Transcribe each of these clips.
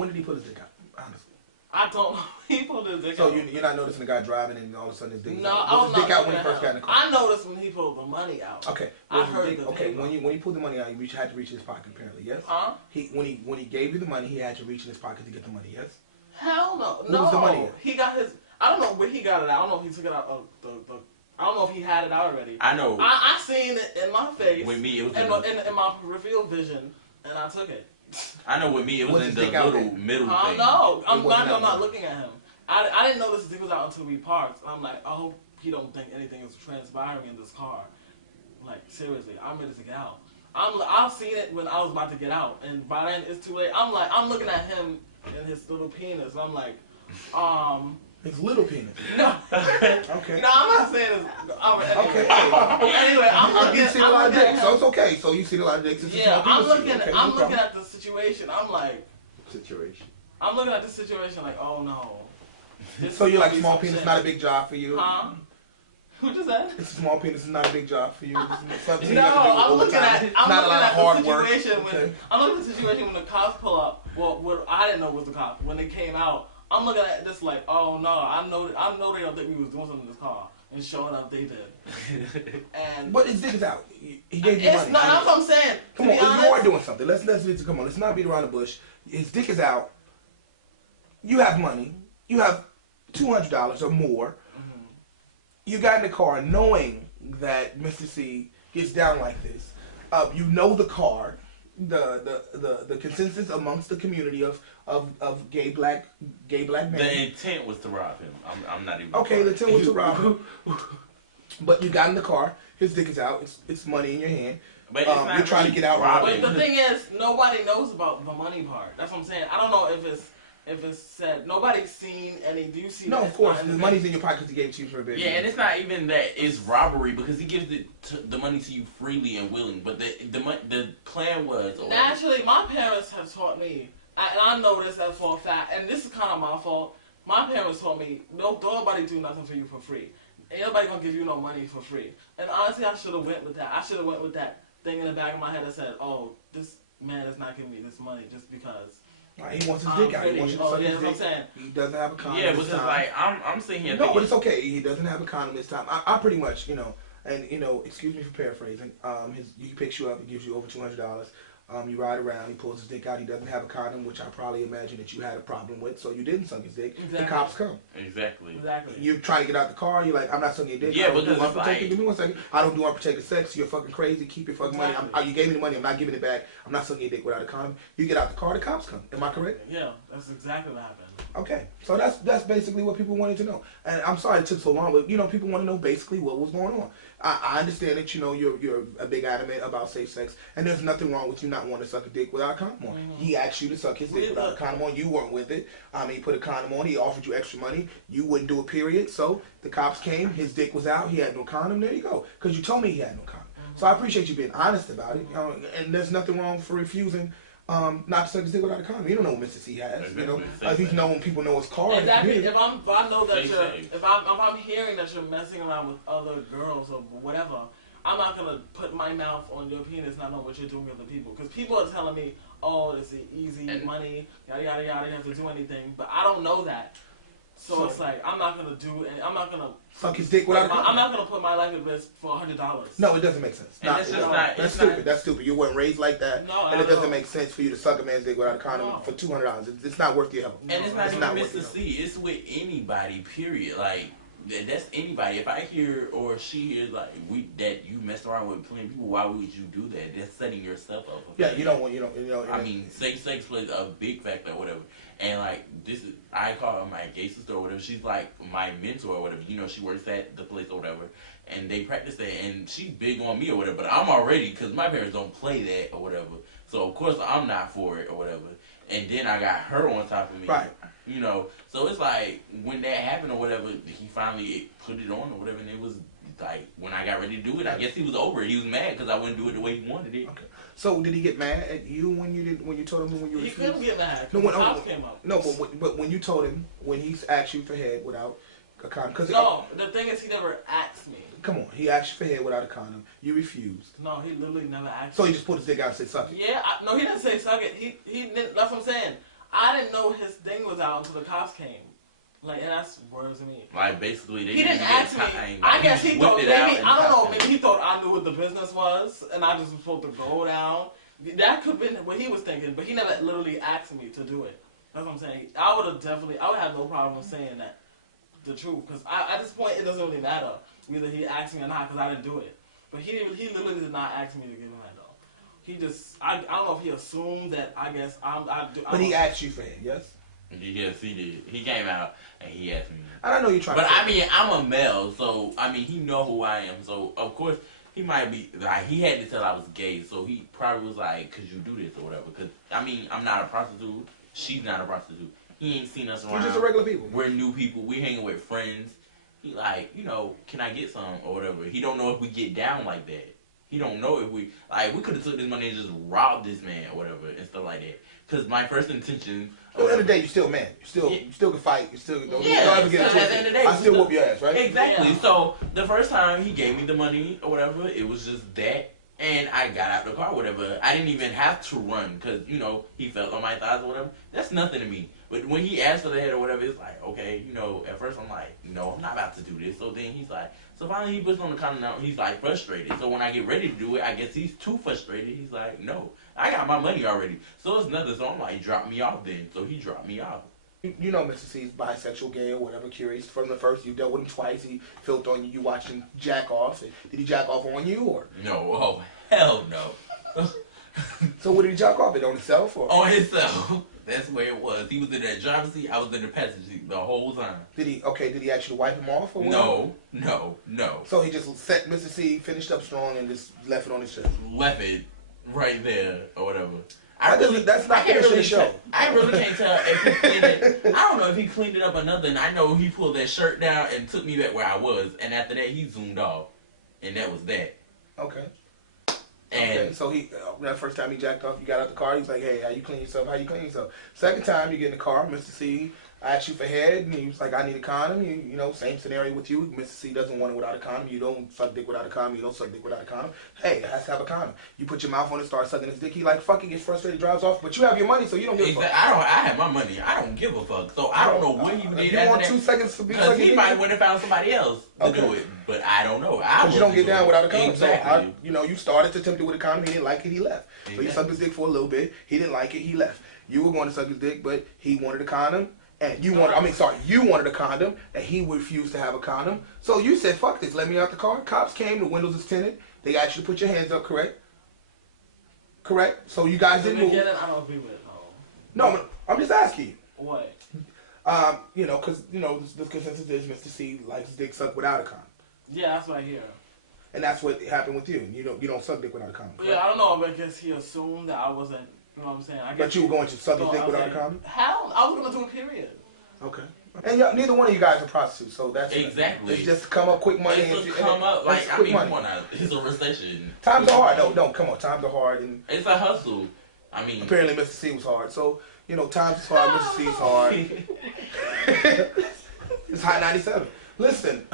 when did he put his dick out? Honestly. I don't know. He pulled his dick out. So you're not noticing the guy driving and all of a sudden his dick No, out? I was his dick not out when he first got in the car? I noticed when he pulled the money out. Okay. I heard the okay, when he pulled the money out, he had to reach in his pocket apparently, yes? Huh? When he gave you the money, he had to reach in his pocket to get the money, yes? Hell no. Where was the money at? He got his... I don't know where he got it. I don't know if he took it out of I don't know if he had it out already. I know. I seen it in my face. With me, it was in my peripheral vision, and I took it. I know with me, it was in the little middle thing. No, I'm not looking at him. I didn't notice his dick was out until we parked. I'm like, I hope he don't think anything is transpiring in this car. Like, seriously, I'm ready to get out. I've seen it when I was about to get out, and by then it's too late. I'm looking at him and his little penis. I'm like, his little penis. No. Okay. No, I'm not saying this. Okay. Anyway, I'm looking. You see a lot of dicks, so it's okay. So you see a lot of dicks. Yeah, I'm looking at the situation. I'm like. Situation. I'm looking at this situation like, oh no. So you're like, small penis is not a big job for you? Huh? Who just said? It's a small penis is not a big job for you. No, I'm looking at the situation when the cops pull up. Well, I didn't know it was the cops. When they came out, I'm looking at this like, oh no, I know they don't think we was doing something in this car. And showing up, they did. But his dick is out. He gave you money. No, that's what I'm saying. Come on, you are doing something. Come on, let's not beat around the bush. His dick is out. You have money. You have $200 or more. Mm-hmm. You got in the car knowing that Mr. C gets down like this. You know the car. The consensus amongst the community of gay black men. The intent was to rob him. I'm not even. Okay, the intent was to rob him. But you got in the car. His dick is out. It's money in your hand. But you're trying to get out. But the thing is, nobody knows about the money part. That's what I'm saying. I don't know if it's said. Nobody's seen any. Do you see? No, of course. The money's in your pocket. He gave it to you for a bit. Yeah, and it's not even that it's robbery because he gives the money to you freely and willing. But the plan was. Naturally, my parents have taught me, and I know this as for a fact, and this is kind of my fault. My parents taught me, don't nobody do nothing for you for free. Ain't nobody gonna give you no money for free. And honestly, I should have went with that. I should have went with that thing in the back of my head that said, oh, this man is not giving me this money just because. He wants his dick out. He wants you to suck his dick. Saying. He doesn't have a condom. Yeah, because like I'm sitting here. No, but it's okay. He doesn't have a condom this time. I pretty much, and excuse me for paraphrasing. He picks you up. He gives you over $200. You ride around. He pulls his dick out. He doesn't have a condom, which I probably imagine that you had a problem with. So you didn't suck his dick. Exactly. The cops come. Exactly. You're trying to get out the car. You're like, I'm not sucking your dick. Yeah, because it's like, give me 1 second. I don't do unprotected sex. You're fucking crazy. Keep your fucking money. You gave me the money. I'm not giving it back. I'm not sucking your dick without a condom. You get out the car. The cops come. Am I correct? Yeah, that's exactly what happened. Okay, so that's basically what people wanted to know. And I'm sorry it took so long, but people want to know basically what was going on. I understand that you're a big adamant about safe sex, and there's nothing wrong with you not wanting to suck a dick without a condom on. Mm-hmm. He asked you to suck his dick without a condom on. You weren't with it. He put a condom on. He offered you extra money. You wouldn't do a period. So the cops came. His dick was out. He had no condom. There you go. Because you told me he had no condom. Mm-hmm. So I appreciate you being honest about it. And there's nothing wrong for refusing. Not to suck his dick without a condom. You don't know what Mr. C has. Exactly. He's known people know his car. Exactly. If I'm hearing that you're messing around with other girls or whatever, I'm not gonna put my mouth on your penis and not know what you're doing with other people. Because people are telling me, oh, it's easy money, yada yada yada. You don't have to do anything, but I don't know that. So it's like I'm not gonna suck his dick without a condom. I'm not gonna put my life at risk for $100. No, it doesn't make sense. That's stupid. That's stupid. You weren't raised like that, and it doesn't make sense for you to suck a man's dick without a condom for $200. It's not worth your help. And it's not even Mr. C. It's with anybody. Period. Like that's anybody. If I hear or she hears like that you messed around with plenty of people, why would you do that? That's setting yourself up. Yeah, you don't want. I mean, sex plays a big factor or whatever. And like I call her my gay sister or whatever. She's like my mentor or whatever. She works at the place or whatever, and they practice that. And she's big on me or whatever. But I'm already because my parents don't play that or whatever. So of course I'm not for it or whatever. And then I got her on top of me. Right. So it's like when that happened or whatever, he finally put it on or whatever, and it was like when I got ready to do it, I guess he was over it. He was mad because I wouldn't do it the way he wanted it. Okay. So did he get mad at you when you told him when you refused? He couldn't get mad. No, the cops came up. No, but when you told him when he asked you for head without a condom, the thing is he never asked me. Come on, he asked you for head without a condom. You refused. No, he literally never asked. So he just put his dick out and said suck it. Yeah, no, he didn't say suck it. He didn't. That's what I'm saying. I didn't know his thing was out until the cops came. Like, and that's words to me. Like, basically, they he didn't ask me. time. I guess he thought maybe, I don't know, maybe he thought. thought I knew what the business was, and I just was supposed to go down. That could have been what he was thinking, but he never literally asked me to do it. That's what I'm saying. I would have no problem saying that, the truth, because at this point, it doesn't really matter whether he asked me or not, because I didn't do it. But he literally did not ask me to give him that, though. He just, I don't know if he assumed that, I guess, But he asked you for him, yes? Yes, he did. He came out and he asked me. And I know you're trying but to... I mean, I'm a male, so, I mean, he know who I am. So, of course, he might be, like, he had to tell I was gay. So, he probably was like, could you do this or whatever? Because, I mean, I'm not a prostitute. She's not a prostitute. He ain't seen us around. We're just a regular people. We're new people. We hanging with friends. He like, you know, can I get some or whatever? He don't know if we get down like that. He don't know if we could have took this money and just robbed this man or whatever and stuff like that. Because my first intention. At the end of the day, you're still a man. You still can fight. You still don't ever get at the end of the day, I still whoop your ass, right? Exactly. Yeah. So the first time he gave me the money or whatever, it was just that. And I got out the car, whatever. I didn't even have to run because, you know, he felt on my thighs or whatever. That's nothing to me. But when he asked for the head or whatever, it's like, okay, you know, at first I'm like, no, I'm not about to do this. So then he's like, so finally he puts on the condom now. He's like frustrated. So when I get ready to do it, I guess he's too frustrated. He's like, no, I got my money already. So it's nothing. So I'm like, drop me off then. So he dropped me off. You know Mr. C's bisexual, gay, or whatever, curious. From the first, you dealt with him twice. He filth on you. You watched him jack off. Did he jack off on you, or? No. Oh, hell no. So what did he jack off? It on himself, or? On himself. That's where it was. He was in that driver's seat. I was in the passenger seat the whole time. Did he actually wipe him off, or what? No. So he just set Mr. C, finished up strong, and just left it on his chest. Left it right there, or whatever. That's not finishing the show. I really can't tell if he cleaned it. I don't know if he cleaned it up or nothing. I know he pulled that shirt down and took me back where I was, and after that he zoomed off, and that was that. Okay. And okay, so that first time he jacked off, you got out the car, he's like, hey, how you clean yourself? Second time you get in the car, Mr. C asked you for head, and he was like, I need a condom. You know, same scenario with you. Mr. C doesn't want it without a condom. You don't suck dick without a condom. You don't suck dick without a condom. Hey, it has to have a condom. You put your mouth on it, start sucking his dick. He like, fuck, he gets frustrated, drives off, but you have your money, so you don't give a fuck. I have my money. I don't give a fuck. So I don't know what he did. You want 2 seconds to be because he might would have found somebody else to do it, but I don't know. Because you don't get down without a condom. Exactly. So you started to attempt it with a condom. He didn't like it. He left. Exactly. So you sucked his dick for a little bit. He didn't like it. He left. You were going to suck his dick, but he wanted a condom. And you wanted a condom, and he refused to have a condom. So you said, fuck this, let me out the car. Cops came, the windows is tinted. They asked you to put your hands up, correct? Correct? So you guys didn't move. I don't agree with it. No, I'm just asking you. What? Because, the consensus is Mr. C likes dick sucked without a condom. Yeah, that's what I hear. And that's what happened with you. You don't suck dick without a condom. Yeah, I don't know, but I guess he assumed that I wasn't. You know what I'm saying? But you were going to suck his dick without a condom? Hell, I was going to do a period. Okay. And neither one of you guys are prostitutes, so that's exactly. It's just to come up quick money. It's come up like come on now. It's a recession. Times are hard. No, come on. Times are hard, and it's a hustle. I mean, apparently Mr. C was hard. So times is hard. Mr. C is hard. It's Hot 97. Listen.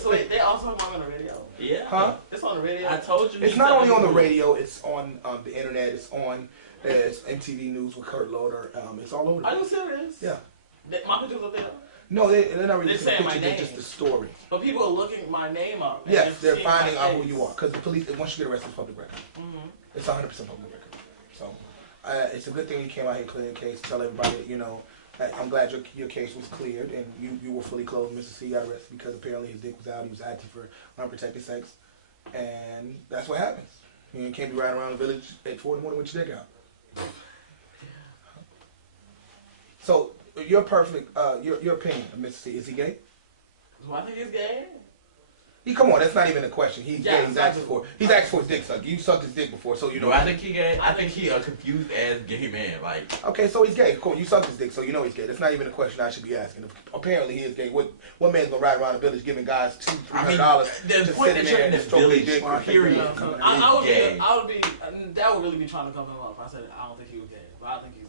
So wait, they also talk on the radio. Yeah. Huh? It's on the radio. I told you. It's not only on the radio. It's on the internet. It's on MTV News with Kurt Loder. It's all over. Are you serious? Yeah. My pictures up there? No, they're not really saying my pictures. name. They're just the story. But people are looking my name up. Yes, they're finding out who you are. Because the police, once you get arrested, it's public record. Mm-hmm. It's 100% public record. So it's a good thing you came out here clearing the case. Tell everybody, I'm glad your case was cleared and you were fully clothed. Mr. C got arrested because apparently his dick was out. He was acting for unprotected sex. And that's what happens. You can't be riding around the village at 4 in the morning with your dick out. So, your opinion of Mr. C, is he gay? Do I think he's gay? Come on, that's not even a question. He's gay. He's asked for his dick sucked. You sucked his dick before, so you know. I think he gay. I think he a confused ass gay man. Like. Okay, so he's gay. Cool. You sucked his dick, so you know he's gay. That's not even a question I should be asking. Apparently he is gay. What man's gonna ride around the village giving guys $200-$300 to sit in there and stroke their dick? Period. That would really be trying to cover him up. I said I don't think he was gay, but I think he's gay.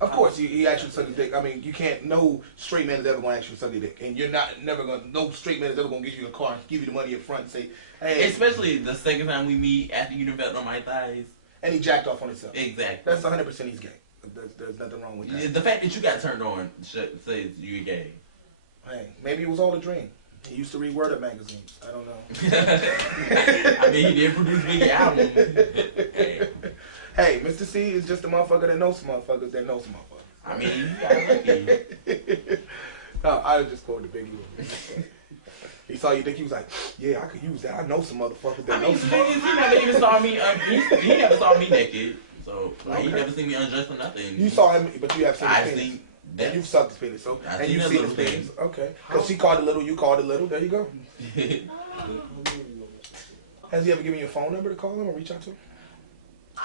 Of course, he actually sucked his dick. I mean, you can't. No straight man is ever going to actually suck your dick, and you're never going. No straight man is ever going to get you in a car and give you the money up front and say, "Hey." Especially the second time we meet after you done felt on my thighs. And he jacked off on himself. Exactly. That's 100% he's gay. There's nothing wrong with that. The fact that you got turned on says you're gay. Hey, maybe it was all a dream. He used to read Word Up magazines. I don't know. I mean, he did produce big albums. Hey, Mr. C is just a motherfucker that knows some motherfuckers that know some motherfuckers. I mean, you got lucky. No, I was just quoting the Biggie. He saw you think he was like, yeah, I could use that. I know some motherfuckers that know some motherfuckers. He never even saw me. He never saw me naked. So like, he never seen me undressed or nothing. You saw him, but you have seen his penis. Seen And that. you've sucked his penis, so and you've seen his penis. Things. Okay, because she called it little, you called it little. There you go. Has he ever given you a phone number to call him or reach out to him?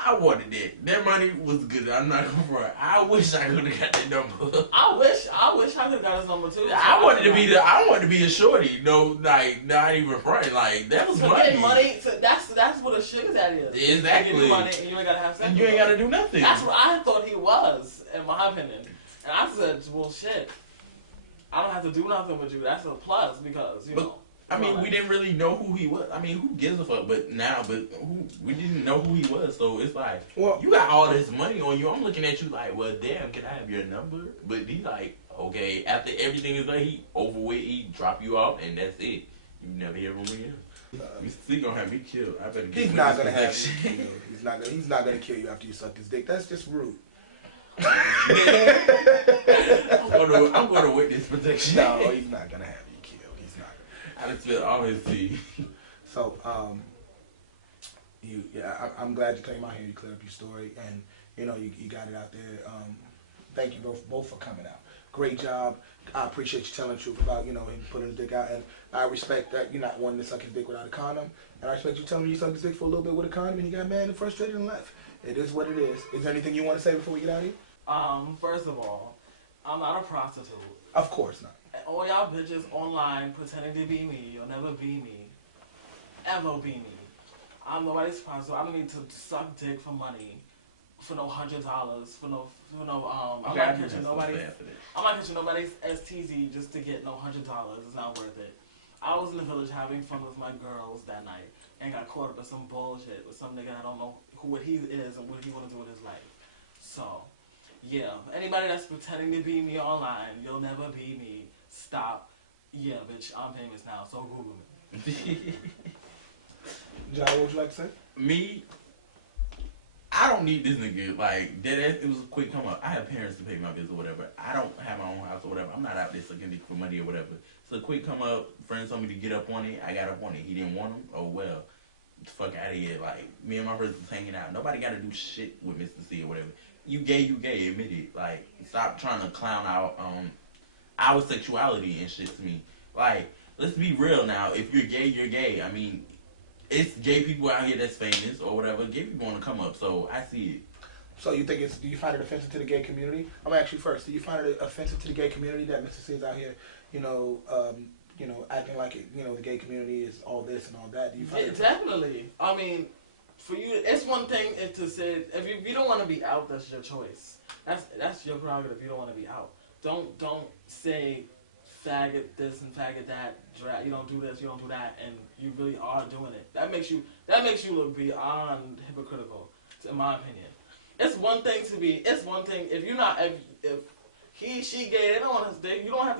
I wanted that. That money was good. I'm not gonna front. I wish I could have got that number. I wish I could have got his number too. I wanted to be a shorty. No, like not even front. Like that was money. Money. That's what a sugar daddy is. Exactly. Give you money and you ain't gotta have sex. And you ain't gotta do nothing. That's what I thought he was, in my opinion. And I said, well, shit. I don't have to do nothing with you. That's a plus because you know. I mean, we didn't really know who he was. I mean, who gives a fuck? But we didn't know who he was. So it's like, well, you got all this money on you. I'm looking at you like, well, damn, can I have your number? But he's like, okay, after everything is done, he over with, he drop you off, and that's it. You never hear from him again. He's gonna have me killed. I better get He's not gonna have you killed. He's not gonna kill you after you suck his dick. That's just rude. I'm gonna witness protection. No, he's not gonna have you killed. He's not. I just spilled all his tea. So, I'm glad you came out here. You cleared up your story, and you know you got it out there. Thank you both for coming out. Great job. I appreciate you telling the truth about him putting his dick out, and I respect that you're not wanting to suck his dick without a condom, and I respect you telling me you sucked his dick for a little bit with a condom, and you got mad and frustrated and left. It is what it is. Is there anything you want to say before we get out of here? First of all, I'm not a prostitute. Of course not. And all y'all bitches online pretending to be me, you'll never be me. Ever be me. I'm nobody's prostitute. I don't need to suck dick for money. For no $100. For no I'm not catching nobody's STZ just to get no $100. It's not worth it. I was in the village having fun with my girls that night and got caught up in some bullshit with some nigga I don't know what he is and what he want to do with his life. So, yeah, anybody that's pretending to be me online, you'll never be me. Stop. Yeah, bitch, I'm famous now, so Google me. John, what would you like to say? Me, I don't need this nigga. Like, it was a quick come up. I have parents to pay my bills or whatever. I don't have my own house or whatever. I'm not out there sucking dick for money or whatever. So, quick come up. Friends told me to get up on it. I got up on it. He didn't want him. Oh, well. Get the fuck out of here. Like, me and my friends was hanging out. Nobody got to do shit with Mr. C or whatever. You gay, admit it. Like, stop trying to clown out our sexuality and shit to me. Like, let's be real now. If you're gay, you're gay. I mean, it's gay people out here that's famous or whatever. Gay people want to come up, so I see it. So you think do you find it offensive to the gay community? I'm gonna ask you first. Do you find it offensive to the gay community that Mr. C is out here, acting like it, the gay community is all this and all that? Do you find it definitely. I mean, for you, it's one thing to say if you don't want to be out, that's your choice. That's your prerogative. If you don't want to be out, don't say faggot this and faggot that. You don't do this, you don't do that, and you really are doing it. That makes you look beyond hypocritical, in my opinion. It's one thing if you're not if she gay, they don't want to. You don't have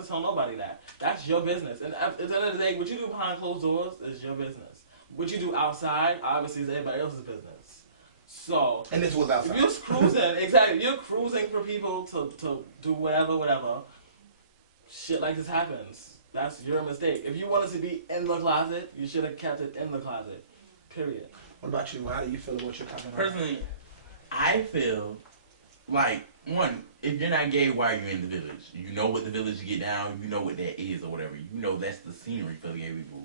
to tell nobody that. That's your business. And at the end of the day, what you do behind closed doors is your business. What you do outside, obviously, is everybody else's business. So, and this was outside. If you're cruising, exactly, you're cruising for people to do whatever. Shit like this happens. That's your mistake. If you wanted to be in the closet, you should have kept it in the closet. Period. What about you? How do you feel about your comment? Personally, I feel like, one, if you're not gay, why are you in the village? You know what the village get down, you know what that is or whatever. You know that's the scenery for the gay people.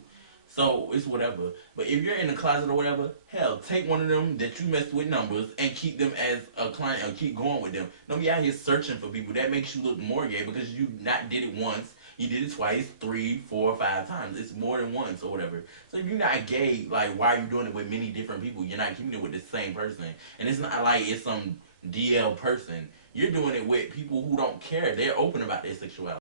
So, it's whatever. But if you're in the closet or whatever, hell, take one of them that you messed with numbers and keep them as a client and keep going with them. Don't be out here searching for people. That makes you look more gay because you not did it once. You did it twice, 3, 4, 5 times. It's more than once or whatever. So if you're not gay, like, why are you doing it with many different people? You're not keeping it with the same person. And it's not like it's some DL person. You're doing it with people who don't care. They're open about their sexuality.